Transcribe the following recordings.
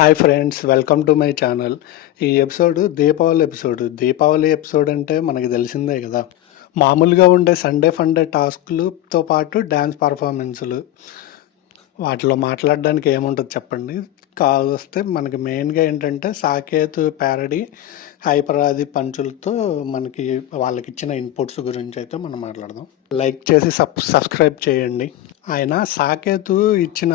Hi friends, welcome to my channel. ఈ Deepavali episode అంటే మనకి తెలిసిందే కదా. మామూలుగా ఉండే సండే ఫండే టాస్క్లతో పాటు డ్యాన్స్ పర్ఫార్మెన్సులు, వాటిలో మాట్లాడడానికి ఏముంటుంది చెప్పండి. కావస్తే మనకి మెయిన్గా ఏంటంటే సాకేత్ ప్యారడీ, హైపరాది పంచులతో మనకి వాళ్ళకి ఇచ్చిన ఇన్పుట్స్ గురించి అయితే మనం మాట్లాడదాం. లైక్ చేసి సబ్స్క్రైబ్ చేయండి. ఆయన సాకేతు ఇచ్చిన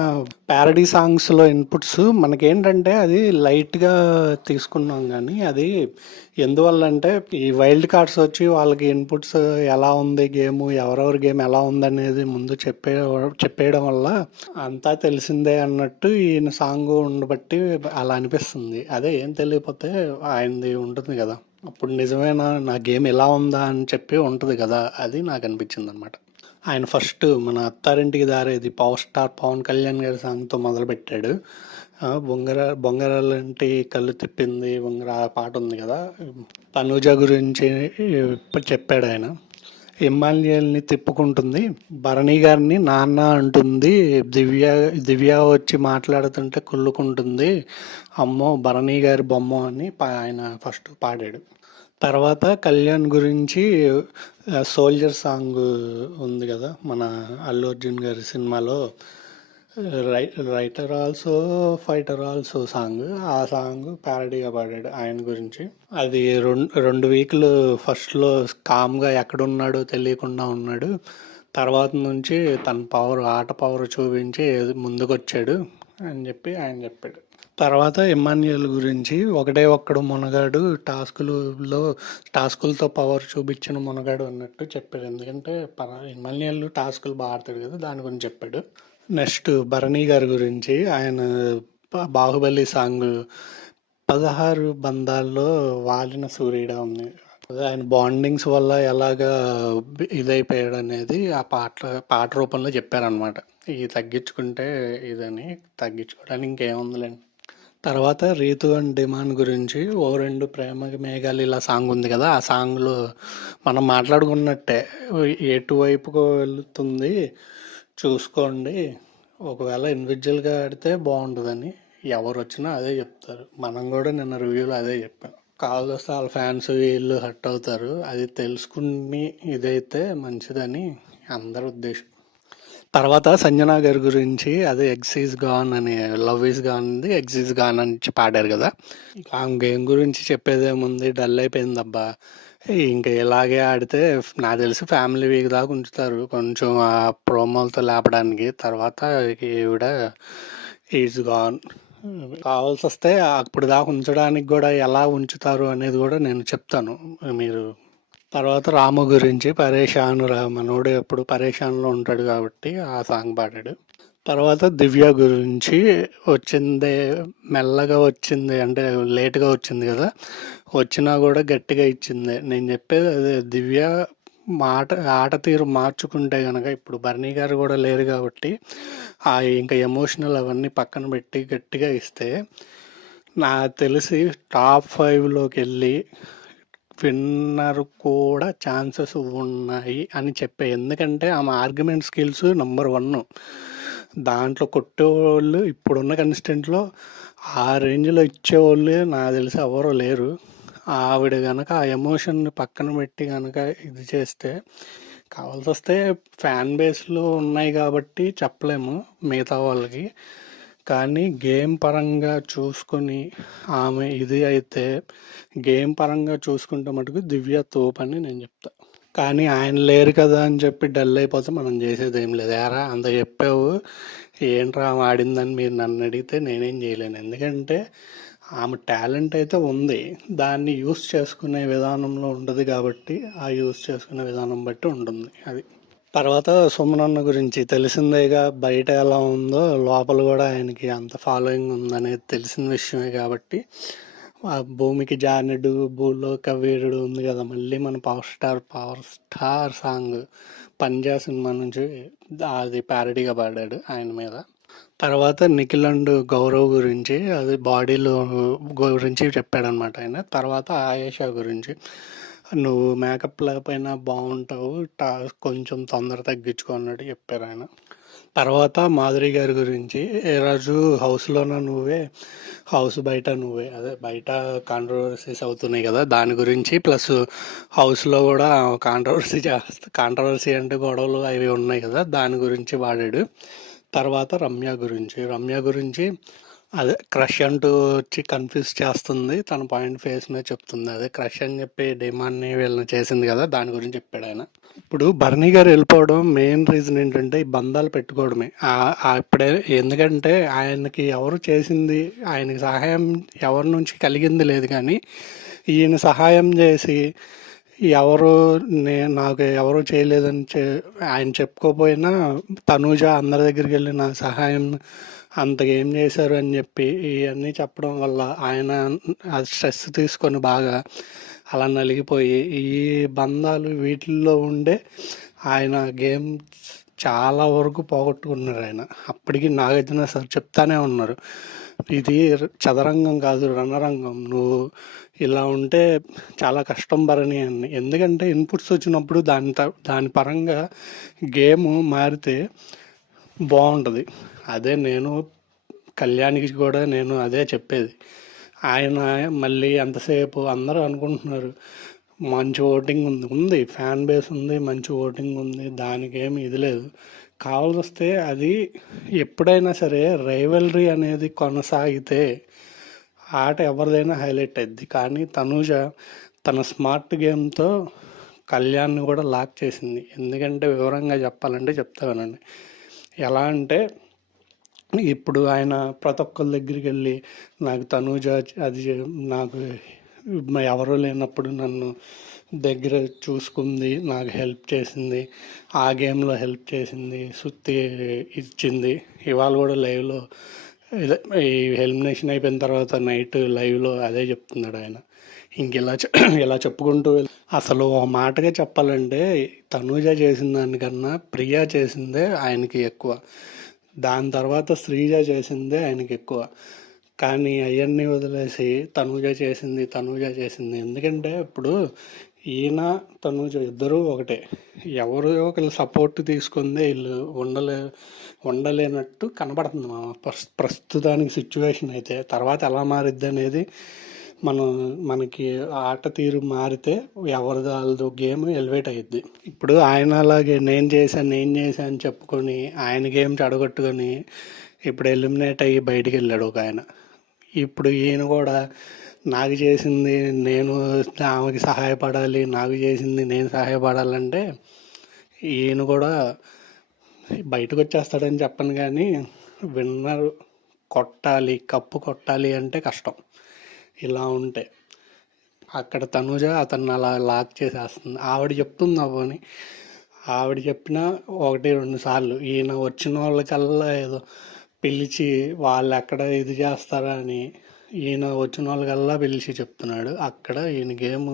ప్యారడీ సాంగ్స్లో ఇన్పుట్స్ మనకేంటంటే అది లైట్గా తీసుకున్నాం, కానీ అది ఎందువల్ల అంటే ఈ వైల్డ్ కార్డ్స్ వచ్చి వాళ్ళకి ఇన్పుట్స్ ఎలా ఉంది గేమ్, ఎవరెవరి గేమ్ ఎలా ఉందనేది ముందు చెప్పేయడం వల్ల అంతా తెలిసిందే అన్నట్టు ఈయన సాంగ్ ఉండబట్టి అలా అనిపిస్తుంది. అదే ఏం తెలియకపోతే ఆయనది ఉంటుంది కదా, అప్పుడు నిజమేనా నా గేమ్ ఎలా ఉందా అని చెప్పి ఉంటుంది కదా, అది నాకు అనిపించింది అనమాట. ఆయన ఫస్ట్ మన అత్తారింటికి దారేది పవర్ స్టార్ పవన్ కళ్యాణ్ గారి సాంగ్తో మొదలుపెట్టాడు. బొంగరాలంటి కళ్ళు తిప్పింది బొంగర ఆ పాట ఉంది కదా, తనూజ గురించి చెప్పాడు ఆయన. ఇమ్మాన్యుయల్ని తిప్పుకుంటుంది, భరణి గారిని నాన్న అంటుంది, దివ్య వచ్చి మాట్లాడుతుంటే కుళ్ళుకుంటుంది, అమ్మో భరణి గారి బొమ్మ అని ఆయన ఫస్ట్ పాడాడు. తర్వాత కళ్యాణ్ గురించి సోల్జర్ సాంగ్ ఉంది కదా మన అల్లు అర్జున్ గారి సినిమాలో, writer also fighter also song, ఆ సాంగ్ ప్యారడీగా పాడాడు ఆయన గురించి. అది రెండు వీక్లు ఫస్ట్లో కామ్గా ఎక్కడున్నాడో తెలియకుండా ఉన్నాడు, తర్వాత నుంచి తన ఆట పవర్ చూపించి ముందుకొచ్చాడు అని చెప్పి ఆయన చెప్పాడు. తర్వాత ఇమ్మాన్యుయల్ గురించి ఒకడే ఒక్కడు మునగాడు, టాస్కులతో పవర్ చూపించిన మునగాడు అన్నట్టు చెప్పాడు. ఎందుకంటే ఇమ్మాన్యుయల్ టాస్కులు బాగా ఆడతాడు కదా, దాని గురించి చెప్పాడు. నెక్స్ట్ భరణి గారి గురించి ఆయన బాహుబలి సాంగ్ 16 బంధాల్లో వాలిన సూర్యుడా ఉంది, ఆయన బాండింగ్స్ వల్ల ఎలాగా ఇదైపోయాడు అనేది ఆ పాట రూపంలో చెప్పారనమాట. ఇది తగ్గించుకుంటే ఇదని, తగ్గించుకోవడానికి ఇంకేముందిలేండి. తర్వాత రీతు అండ్ డిమాండ్ గురించి ఓ రెండు ప్రేమ మేఘాలు ఇలా సాంగ్ ఉంది కదా, ఆ సాంగ్లో మనం మాట్లాడుకున్నట్టే ఎటువైపుకు వెళుతుంది చూసుకోండి, ఒకవేళ ఇండివిజువల్గా ఆడితే బాగుంటుందని ఎవరు వచ్చినా అదే చెప్తారు. మనం కూడా నిన్న రివ్యూలో అదే చెప్పాం. కావాల్సి వాళ్ళ ఫ్యాన్స్ వీళ్ళు హర్ట్ అవుతారు, అది తెలుసుకుని ఇదైతే మంచిదని అందరి ఉద్దేశం. తర్వాత సంజనా గారి గురించి అదే ఎగ్స్ ఈజ్ గాన్ అని, love is gone eggs is gone అని పాడారు కదా. ఆ గేమ్ గురించి చెప్పేదేముంది, డల్ అయిపోయింది అబ్బా. ఇంకా ఇలాగే ఆడితే నాకు తెలిసి ఫ్యామిలీ వీక్ దాకా ఉంచుతారు కొంచెం ఆ ప్రోమోలతో లేపడానికి. తర్వాత ఈవిడ ఈజ్ గాన్ కావాల్సి వస్తే అప్పుడు దాకా ఉంచడానికి కూడా ఎలా ఉంచుతారు అనేది కూడా నేను చెప్తాను మీరు. తర్వాత రాము గురించి పరేషాన్ మనోడు ఎప్పుడు పరేషాన్లో ఉంటాడు కాబట్టి ఆ సాంగ్ పాడాడు. తర్వాత దివ్య గురించి మెల్లగా వచ్చింది అంటే లేట్గా వచ్చింది కదా, వచ్చినా కూడా గట్టిగా ఇచ్చింది. నేను చెప్పేది అదే, దివ్య ఆట తీరు మార్చుకుంటే కనుక, ఇప్పుడు భరణి గారు కూడా లేరు కాబట్టి ఇంకా ఎమోషనల్ అవన్నీ పక్కన పెట్టి గట్టిగా ఇస్తే నాకు తెలిసి టాప్ 5లోకి వెళ్ళి విన్నర్ కూడా ఛాన్సెస్ ఉన్నాయి అని చెప్పే. ఎందుకంటే ఆమె ఆర్గ్యుమెంట్ స్కిల్స్ నెంబర్ 1, దాంట్లో కొట్టేవాళ్ళు ఇప్పుడున్న కన్సిస్టెంట్లో ఆ రేంజ్లో ఇచ్చేవాళ్ళు నాకు తెలిసి ఎవరో లేరు. ఆవిడ కనుక ఆ ఎమోషన్ని పక్కన పెట్టి కనుక ఇది చేస్తే, కావాల్సి వస్తే ఫ్యాన్ బేస్లు ఉన్నాయి కాబట్టి చెప్పలేము మిగతా వాళ్ళకి, కానీ గేమ్ పరంగా చూసుకొని ఆమె ఇది అయితే, గేమ్ పరంగా చూసుకుంటే మటుకు దివ్య తోపని నేను చెప్తా. కానీ ఆయన లేరు కదా అని చెప్పి డల్ అయిపోతే మనం చేసేది ఏం లేదు. యారా అంత చెప్పావు ఏంట్రా ఆమె ఆడిందని మీరు నన్ను అడిగితే నేనేం చేయలేను. ఎందుకంటే ఆమె టాలెంట్ అయితే ఉంది, దాన్ని యూస్ చేసుకునే విధానంలో ఉంటుంది కాబట్టి ఆ యూస్ చేసుకునే విధానం బట్టి ఉంటుంది అది. తర్వాత సుమనన్న గురించి తెలిసిందేగా, బయట ఎలా ఉందో లోపల కూడా ఆయనకి అంత ఫాలోయింగ్ ఉందనేది తెలిసిన విషయమే కాబట్టి, ఆ భూమికి జానుడు భూలోక వీరుడు ఉంది కదా, మళ్ళీ మన పవర్ స్టార్ సాంగ్ పంజా సినిమా నుంచి అది ప్యారడీగా పాడాడు ఆయన మీద. తర్వాత నిఖిల్ అండ్ గౌరవ్ గురించి అది బాడీలో గురించి చెప్పాడనమాట ఆయన. తర్వాత ఆయేషా గురించి, నువ్వు మేకప్ లేకపోయినా బాగుంటావు, కొంచెం తొందర తగ్గించుకో అన్నట్టు చెప్పారు ఆయన. తర్వాత మాధురి గారి గురించి, ఏ రాజు హౌస్లోన నువ్వే, హౌస్ బయట నువ్వే, అదే బయట కాంట్రవర్సీస్ అవుతున్నాయి కదా దాని గురించి, ప్లస్ హౌస్లో కూడా కాంట్రవర్సీ అంటే గొడవలు అవి ఉన్నాయి కదా దాని గురించి వాడాడు. తర్వాత రమ్య గురించి అదే క్రష్ అంటూ వచ్చి కన్ఫ్యూజ్ చేస్తుంది, తన పాయింట్ ఫేస్ మీద చెప్తుంది. అదే క్రష్ అని చెప్పి డిమాండ్ని వీళ్ళని చేసింది కదా దాని గురించి చెప్పాడు ఆయన. ఇప్పుడు భరణి గారు వెళ్ళిపోవడం మెయిన్ రీజన్ ఏంటంటే ఈ బంధాలు పెట్టుకోవడమే. ఇప్పుడే ఎందుకంటే ఆయనకి ఎవరు చేసింది, ఆయనకి సహాయం ఎవరి నుంచి కలిగింది లేదు, కానీ ఈయన సహాయం చేసి ఎవరు నాకు ఎవరు చేయలేదని ఆయన చెప్పుకోపోయినా తనూజ అందరి దగ్గరికి వెళ్ళి నా సహాయం అంతగా ఏం చేశారు అని చెప్పి ఇవన్నీ చెప్పడం వల్ల ఆయన అది స్ట్రెస్ తీసుకొని బాగా అలా నలిగిపోయి ఈ బంధాలు వీటిల్లో ఉండే ఆయన గేమ్ చాలా వరకు పోగొట్టుకున్నారు ఆయన. అప్పటికి నాగార్జున సార్ చెప్తానే ఉన్నారు, ఇది చదరంగం కాదు రణరంగం, నువ్వు ఇలా ఉంటే చాలా కష్టం భరణి అని. ఎందుకంటే ఇన్పుట్స్ వచ్చినప్పుడు దాని పరంగా గేమ్ మారితే బాగుంటుంది. అదే నేను కళ్యాణ్కి కూడా నేను అదే చెప్పేది. ఆయన మళ్ళీ ఎంతసేపు అందరూ అనుకుంటున్నారు మంచి ఓటింగ్ ఉంది, ఫ్యాన్ బేస్ ఉంది, మంచి ఓటింగ్ ఉంది, దానికి ఏమి ఇది లేదు. కావాల్సి వస్తే అది ఎప్పుడైనా సరే రైవల్రీ అనేది కొనసాగితే ఆట ఎవరిదైనా హైలైట్ అయింది. కానీ తనూజ తన స్మార్ట్ గేమ్తో కళ్యాణ్ని కూడా లాక్ చేసింది. ఎందుకంటే వివరంగా చెప్పాలంటే చెప్తానండి. ఎలా అంటే ఇప్పుడు ఆయన ప్రతి ఒక్కరి దగ్గరికి వెళ్ళి నాకు తనూజ అది నాకు ఎవరు లేనప్పుడు నన్ను దగ్గర చూసుకుంది, నాకు హెల్ప్ చేసింది, ఆ గేమ్లో హెల్ప్ చేసింది, సుత్తి ఇచ్చింది. ఇవాళ కూడా లైవ్లో ఈ ఎలిమినేషన్ అయిపోయిన తర్వాత నైట్ లైవ్లో అదే చెప్తున్నాడు ఆయన. ఇలా చెప్పుకుంటూ అసలు ఒక మాటగా చెప్పాలంటే తనూజ చేసిన దానికన్నా ప్రియా చేసిందే ఆయనకి ఎక్కువ, దాని తర్వాత శ్రీజ చేసిందే ఆయనకి ఎక్కువ. కానీ అవన్నీ వదిలేసి తనూజ చేసింది. ఎందుకంటే ఇప్పుడు ఈయన తనూజ ఇద్దరూ ఒకటే, ఎవరు ఒకరు సపోర్ట్ తీసుకుందే వీళ్ళు ఉండలేనట్టు కనబడుతుంది ప్రస్తుతానికి సిచ్యువేషన్. అయితే తర్వాత ఎలా మారిద్ది అనేది మనకి ఆట తీరు మారితే ఎవరిది వాళ్ళది గేమ్ ఎలివేట్ అయ్యిద్ది. ఇప్పుడు ఆయన అలాగే నేను చేశాను అని చెప్పుకొని ఆయన గేమ్ చెడగొట్టుకొని ఇప్పుడు ఎలిమినేట్ అయ్యి బయటికి వెళ్ళాడు ఒక ఆయన. ఇప్పుడు ఈయన కూడా నాకు చేసింది నేను ఆమెకి సహాయపడాలి, నాకు చేసింది నేను సహాయపడాలంటే ఈయన కూడా బయటకు వచ్చేస్తాడని చెప్పను, కానీ విన్నర్ కప్పు కొట్టాలి అంటే కష్టం. ఇలా ఉంటే అక్కడ తనూజ అతన్ని అలా లాక్ చేసేస్తుంది. ఆవిడ చెప్తుంది అవ్వని, ఆవిడ చెప్పిన 1-2 సార్లు ఈయన వచ్చిన వాళ్ళకల్లా ఏదో పిలిచి వాళ్ళు ఎక్కడ ఇది చేస్తారా అని ఈయన వచ్చిన వాళ్ళకల్లా పిలిచి చెప్తున్నాడు. అక్కడ ఈయన గేమ్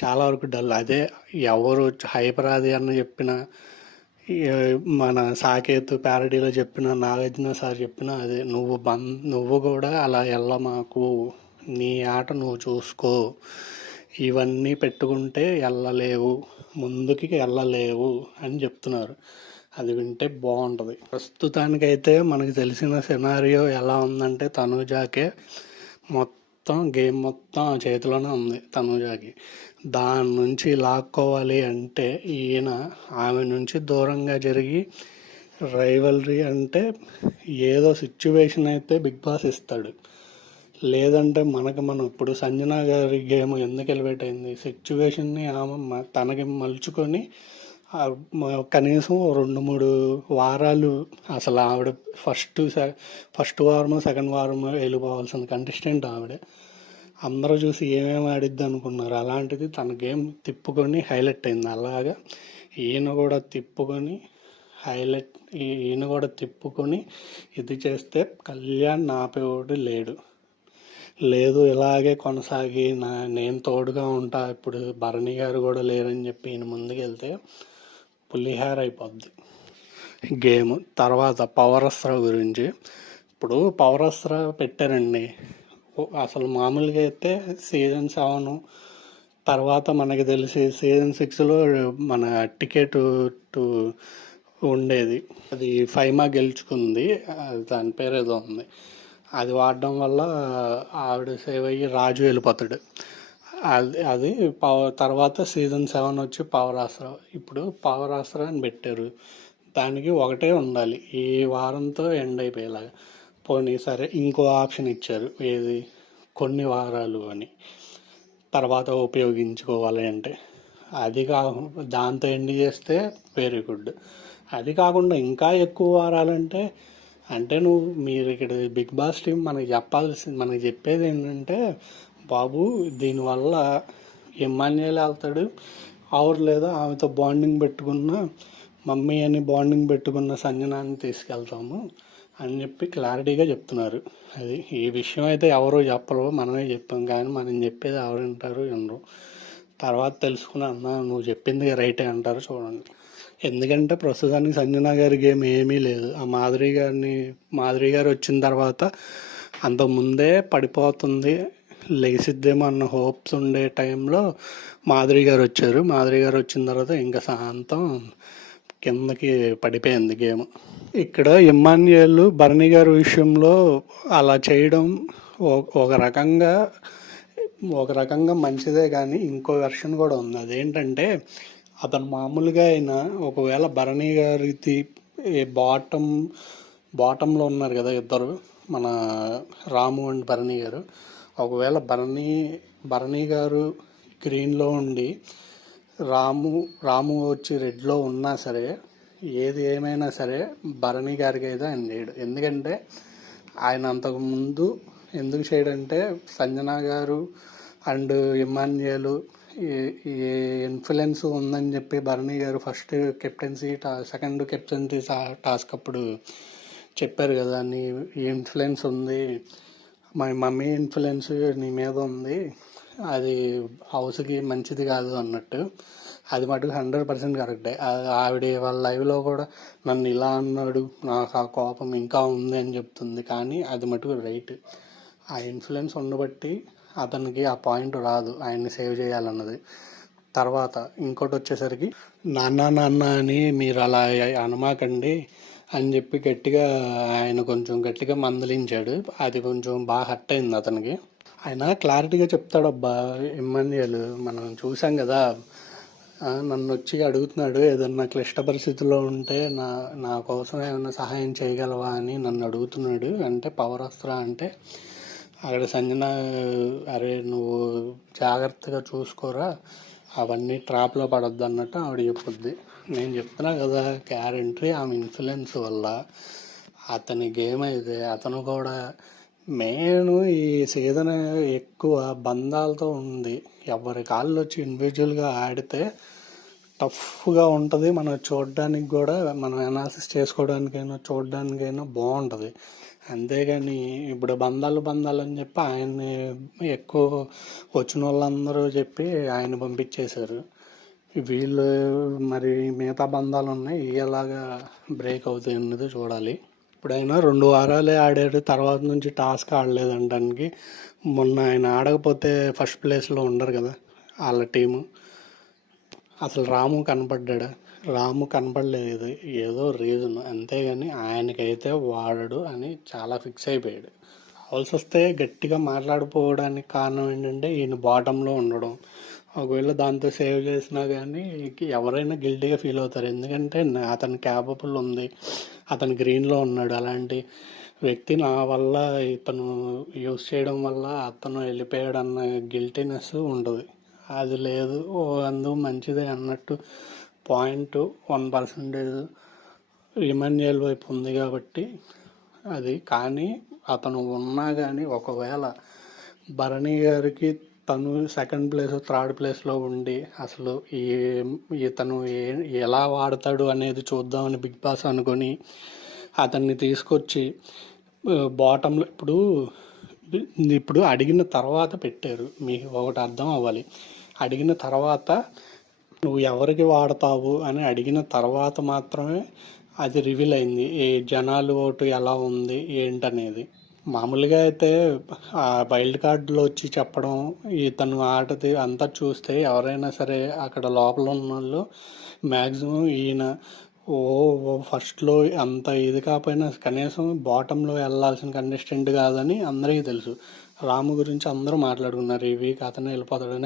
చాలా వరకు డల్. అదే ఎవరు హైపరాది అన్న చెప్పిన, మన సాకేత్ ప్యారడీలో చెప్పిన, నాగార్జున సార్ చెప్పిన అదే, నువ్వు కూడా అలా మాకు నీ ఆట నువ్వు చూసుకో, ఇవన్నీ పెట్టుకుంటే ముందుకి వెళ్ళలేవు అని చెప్తున్నారు. అది వింటే బాగుంటుంది. ప్రస్తుతానికైతే మనకు తెలిసిన సినారియో ఎలా ఉందంటే తనూజాకే గేమ్ మొత్తం చేతిలోనే ఉంది తనూజాకి. దాని నుంచి లాక్కోవాలి అంటే ఈయన ఆమె నుంచి దూరంగా జరిగి రైవల్రీ అంటే ఏదో సిచ్యువేషన్ అయితే బిగ్ బాస్ ఇస్తాడు, లేదంటే మనం ఇప్పుడు సంజన గారి గేమ్ ఎందుకు ఎలివేట్ అయింది, సిచ్యువేషన్ని ఆమె తనకి మలుచుకొని కనీసం 2-3 వారాలు అసలు ఆవిడ ఫస్ట్ వారము సెకండ్ వారము వెళ్ళిపోవాల్సిన కంటెస్టెంట్ ఆవిడ. అందరూ చూసి ఏమేమి ఆడిద్ది అనుకున్నారు, అలాంటిది తన గేమ్ తిప్పుకొని హైలైట్ అయింది. అలాగా ఈయన కూడా తిప్పుకొని ఇది చేస్తే కళ్యాణ్ ఆపేవాడు లేదు. ఇలాగే కొనసాగి నేను తోడుగా ఉంటా, ఇప్పుడు భరణి గారు కూడా లేరని చెప్పి ఈయన ముందుకెళ్తే పులిహార అయిపోద్ది గేమ్. తర్వాత పవరస్త్ర గురించి, ఇప్పుడు పవరస్త్ర పెట్టారండి. అసలు మామూలుగా అయితే సీజన్ 7 తర్వాత మనకి తెలిసి సీజన్ 6లో మన టికెట్ టు ఉండేది. అది ఫైమా గెలుచుకుంది. దాని పేరు ఏదో ఉంది. అది వాడడం వల్ల ఆవిడ సేవ్ అయ్యి రాజు వెళ్ళిపోతాడు. అది తర్వాత సీజన్ 7 వచ్చి పవరాస్త్ర. ఇప్పుడు పవరాస్త్ర అని పెట్టారు. దానికి ఒకటే ఉండాలి, ఈ వారంతో ఎండ్ అయిపోయేలాగా. పోనీ సరే, ఇంకో ఆప్షన్ ఇచ్చారు, ఏది కొన్ని వారాలు అని తర్వాత ఉపయోగించుకోవాలి అంటే. అది దాంతో ఎండ్ చేస్తే వెరీ గుడ్. అది కాకుండా ఇంకా ఎక్కువ వారాలంటే, అంటే మీరు ఇక్కడ బిగ్ బాస్ టీం మనకి చెప్పేది ఏంటంటే, బాబు దీనివల్ల ఇమ్మాన్యుయల్ వెళ్తాడు, ఆవిడ లేదా ఆమెతో బాండింగ్ పెట్టుకున్న మమ్మీ అని బాండింగ్ పెట్టుకున్న సంజనాన్ని తీసుకెళ్తాము అని చెప్పి క్లారిటీగా చెప్తున్నారు. అది ఈ విషయం అయితే ఎవరో చెప్పరు, మనమే చెప్పాం. కానీ మనం చెప్పేది ఎవరు వింటారు, వినరు. తర్వాత తెలుసుకుని అన్న నువ్వు చెప్పింది రైటే అంటారు. చూడండి, ఎందుకంటే ప్రస్తుతానికి సంజన గారి గేమ్ ఏమీ లేదు. ఆ మాధురి గారు వచ్చిన తర్వాత అంతకుముందే పడిపోతుంది, లేచిద్దేమో అన్న హోప్స్ ఉండే టైంలో మాధురి గారు వచ్చారు. మాధురి గారు వచ్చిన తర్వాత ఇంకా శాంతం కిందకి పడిపోయింది గేమ్. ఇక్కడ ఇమ్మాన్యుయల్ భరణి గారి విషయంలో అలా చేయడం ఒక రకంగా మంచిదే. కానీ ఇంకో వెర్షన్ కూడా ఉంది. అదేంటంటే, అతను మామూలుగా అయినా ఒకవేళ భరణి గారికి బాటంలో ఉన్నారు కదా ఇద్దరు, మన రాము అండ్ భరణి గారు. ఒకవేళ భరణి గారు గ్రీన్లో ఉండి రాము వచ్చి రెడ్లో ఉన్నా సరే, ఏది ఏమైనా సరే భరణి గారికి అయితే ఆయన లేడు. ఎందుకంటే ఆయన అంతకుముందు ఎందుకు చేయడంటే, సంజన గారు అండ్ ఇమ్మాన్యుయల్ ఈ ఇన్ఫ్లుయెన్స్ ఉందని చెప్పి Bharani garu second captaincy task అప్పుడు చెప్పారు కదా, నీ ఇన్ఫ్లుయెన్స్ ఉంది, మా మమ్మీ ఇన్ఫ్లుయెన్స్ నీ మీద ఉంది, అది హౌస్కి మంచిది కాదు అన్నట్టు. అది మటుకు 100% కరెక్టే. ఆవిడ వాళ్ళ లైవ్లో కూడా నన్ను ఇలా అన్నాడు, నాకు ఆ కోపం ఇంకా ఉంది అని చెప్తుంది. కానీ అది మటుకు రైట్. ఆ ఇన్ఫ్లుయెన్స్ ఉండబట్టి అతనికి ఆ పాయింట్ రాదు ఆయన్ని సేవ్ చేయాలన్నది. తర్వాత ఇంకోటి వచ్చేసరికి, నాన్న అని మీరు అలా అనమాకండి అని చెప్పి ఆయన కొంచెం గట్టిగా మందలించాడు. అది కొంచెం బాగా హర్ట్ అయింది అతనికి. ఆయన క్లారిటీగా చెప్తాడబ్బా ఇమ్మాన్యుయల్, మనం చూసాం కదా. నన్ను వచ్చి అడుగుతున్నాడు, ఏదన్నా క్లిష్ట పరిస్థితుల్లో ఉంటే నా కోసం ఏమైనా సహాయం చేయగలవా అని నన్ను అడుగుతున్నాడు. అంటే పవరాస్త్ర అంటే అక్కడ సంజన, అరే నువ్వు జాగ్రత్తగా చూసుకోరా, అవన్నీ ట్రాప్లో పడొద్దు అన్నట్టు ఆవిడ చెప్పుద్ది. నేను చెప్తున్నా కదా, గ్యారెంటీ ఆమె ఇన్ఫ్లుయెన్స్ వల్ల అతని గేమ్ అయితే అతను కూడా మెయిన్ ఈ సీజన్ ఎక్కువ బంధాలతో ఉంది. ఎవరి కాళ్ళు వచ్చి ఇండివిజువల్గా ఆడితే టఫ్గా ఉంటుంది. మనం చూడడానికి కూడా, మనం అనాలిసిస్ చేసుకోవడానికైనా చూడడానికైనా బాగుంటుంది. అంతేగాని ఇప్పుడు బంధాలు అని చెప్పి ఆయన్ని ఎక్కువ వచ్చిన వాళ్ళందరూ చెప్పి ఆయన పంపించేశారు. వీళ్ళు మరి మిగతా బంధాలు ఉన్నాయి, ఎలాగా బ్రేక్ అవుతాయి అన్నది చూడాలి. ఇప్పుడైనా 2 వారాలే ఆడాడు, తర్వాత నుంచి టాస్క్ ఆడలేదంటానికి. మొన్న ఆయన ఆడకపోతే ఫస్ట్ ప్లేస్లో ఉండరు కదా వాళ్ళ టీము. అసలు రాము కనపడ్డా? రాము కనపడలేదు. ఏదో రీజన్, అంతేగాని ఆయనకైతే వాడడు అని చాలా ఫిక్స్ అయిపోయాడు. కావాల్సి వస్తే గట్టిగా మాట్లాడిపోవడానికి కారణం ఏంటంటే, ఈయన బాటంలో ఉండడం. ఒకవేళ దాంతో సేవ్ చేసినా కానీ ఎవరైనా గిల్టీగా ఫీల్ అవుతారు. ఎందుకంటే అతని క్యాపబుల్ ఉంది, అతను గ్రీన్లో ఉన్నాడు. అలాంటి వ్యక్తి నా వల్ల ఇతను యూస్ చేయడం వల్ల అతను వెళ్ళిపోయాడు అన్న గిల్టీనెస్ ఉండదు. అది లేదు. అందుకు మంచిదే అన్నట్టు పాయింట్ 1% ఇమాన్యుయల్ వైపు ఉంది కాబట్టి అది. కానీ అతను ఉన్నా కానీ ఒకవేళ భరణి గారికి తను సెకండ్ ప్లేస్ థర్డ్ ప్లేస్లో ఉండి అసలు ఇతను ఎలా వాడతాడు అనేది చూద్దామని బిగ్ బాస్ అనుకొని అతన్ని తీసుకొచ్చి బాటంలో ఇప్పుడు అడిగిన తర్వాత పెట్టారు. మీకు ఒకటి అర్థం అవ్వాలి, అడిగిన తర్వాత నువ్వు ఎవరికి వాడతావు అని అడిగిన తర్వాత మాత్రమే అది రివీల్ అయింది, ఈ జనాలు ఓటు ఎలా ఉంది ఏంటనేది. మామూలుగా అయితే ఆ వైల్డ్ కార్డులో వచ్చి చెప్పడం, ఇతను ఆటది అంతా చూస్తే ఎవరైనా సరే అక్కడ లోపల ఉన్న వాళ్ళు మ్యాక్సిమం ఈయన ఫస్ట్‌లో అంత ఇది కాపోయినా కనీసం బాటమ్‌లో ఎళ్ళాల్సిన కంటెస్టెంట్ కాదని అందరికీ తెలుసు. రాము గురించి అందరూ మాట్లాడుకున్నారు. ఈ వీక్ అతనే వెళ్ళిపోతాడని.